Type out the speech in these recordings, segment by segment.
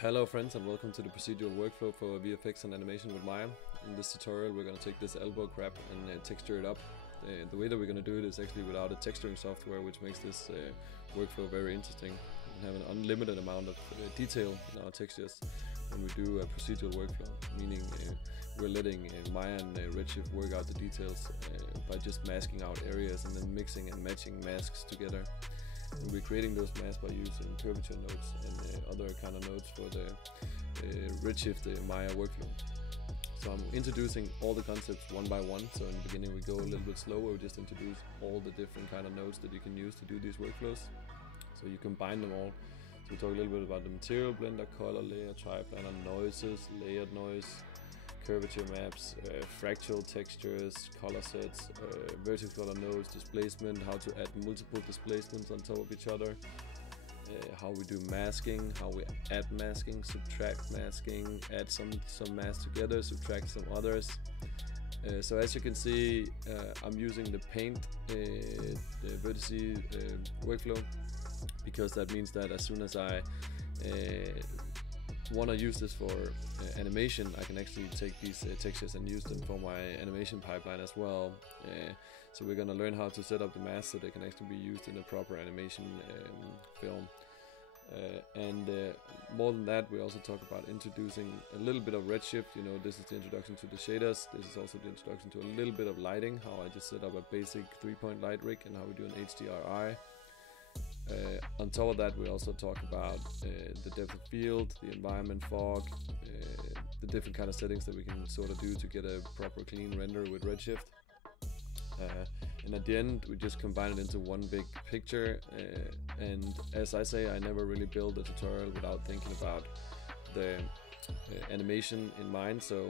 Hello friends, and welcome to the Procedural Workflow for VFX and animation with Maya. In this tutorial we're going to take this elbow crab and texture it up. The way that we're going to do it is actually without a texturing software, which makes this workflow very interesting. We can have an unlimited amount of detail in our textures when we do a procedural workflow, meaning we're letting Maya and Redshift work out the details by just masking out areas and then mixing and matching masks together. And we're creating those masks by using curvature nodes and other kind of nodes for the Redshift Maya workflow. So I'm introducing all the concepts one by one. So in the beginning we go a little bit slower. We just introduce all the different kind of nodes that you can use to do these workflows. So you combine them all. So we talk a little bit about the material blender, color layer, triplanar, noises, layered noise, curvature maps, fractal textures, color sets, vertical color nodes, displacement, how to add multiple displacements on top of each other, how we do masking, how we add masking, subtract masking, add some masks together, subtract some others. So as you can see, I'm using the paint, the vertice workflow, because that means that as soon as I want to use this for animation, I can actually take these textures and use them for my animation pipeline as well. So we're going to learn how to set up the masks so they can actually be used in a proper animation film. More than that, we also talk about introducing a little bit of Redshift. You know, this is the introduction to the shaders. This is also the introduction to a little bit of lighting, how I just set up a basic 3-point light rig and how we do an HDRI. On top of that, we also talk about the depth of field, the environment fog, the different kind of settings that we can sort of do to get a proper clean render with Redshift. And at the end, we just combine it into one big picture. And as I say, I never really build a tutorial without thinking about the animation in mind. So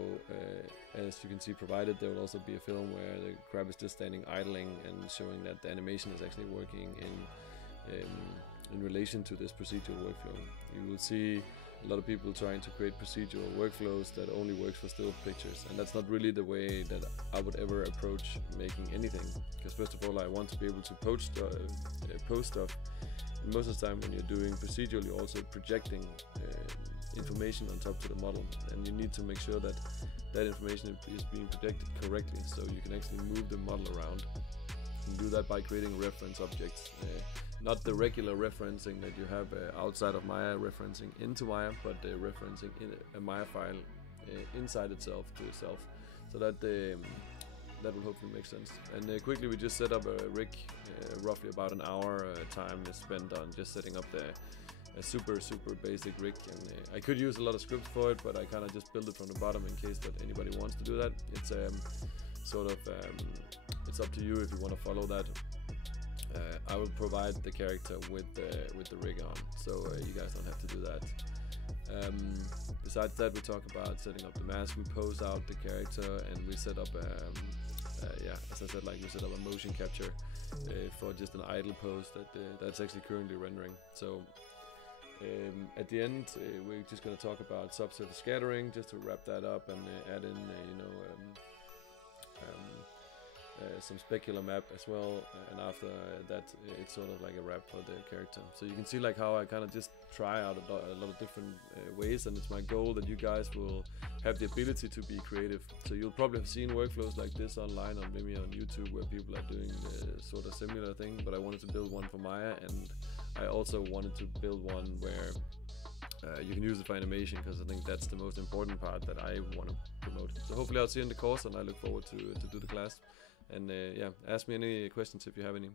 as you can see provided, there will also be a film where the crab is just standing idling and showing that the animation is actually working in relation to this procedural workflow. You will see a lot of people trying to create procedural workflows that only works for still pictures, and that's not really the way that I would ever approach making anything, because first of all I want to be able to post stuff, and most of the time when you're doing procedural you're also projecting information on top to the model, and you need to make sure that that information is being projected correctly so you can actually move the model around. You can do that by creating reference objects. Not the regular referencing that you have outside of Maya, referencing into Maya, but referencing in a Maya file inside itself to itself. So that that will hopefully make sense. And quickly we just set up a rig. Roughly about an hour time is spent on just setting up a super basic rig. And I could use a lot of scripts for it, but I kind of just build it from the bottom in case that anybody wants to do that. It's it's up to you if you want to follow that. I will provide the character with the rig on, so you guys don't have to do that. Besides that, we talk about setting up the mask. We pose out the character and we set up as I said, like we set up a motion capture for just an idle pose that's actually currently rendering. So at the end, we're just going to talk about subsurface scattering, just to wrap that up and add in some specular map as well, and after that it's sort of like a wrap for the character. So you can see like how I kind of just try out a lot of different ways, and it's my goal that you guys will have the ability to be creative. So you'll probably have seen workflows like this online on maybe on YouTube where people are doing the sort of similar thing, but I wanted to build one for Maya, and I also wanted to build one where you can use it for animation, because I think that's the most important part that I want to promote. So hopefully I'll see you in the course, and I look forward to do the class. And yeah, ask me any questions if you have any.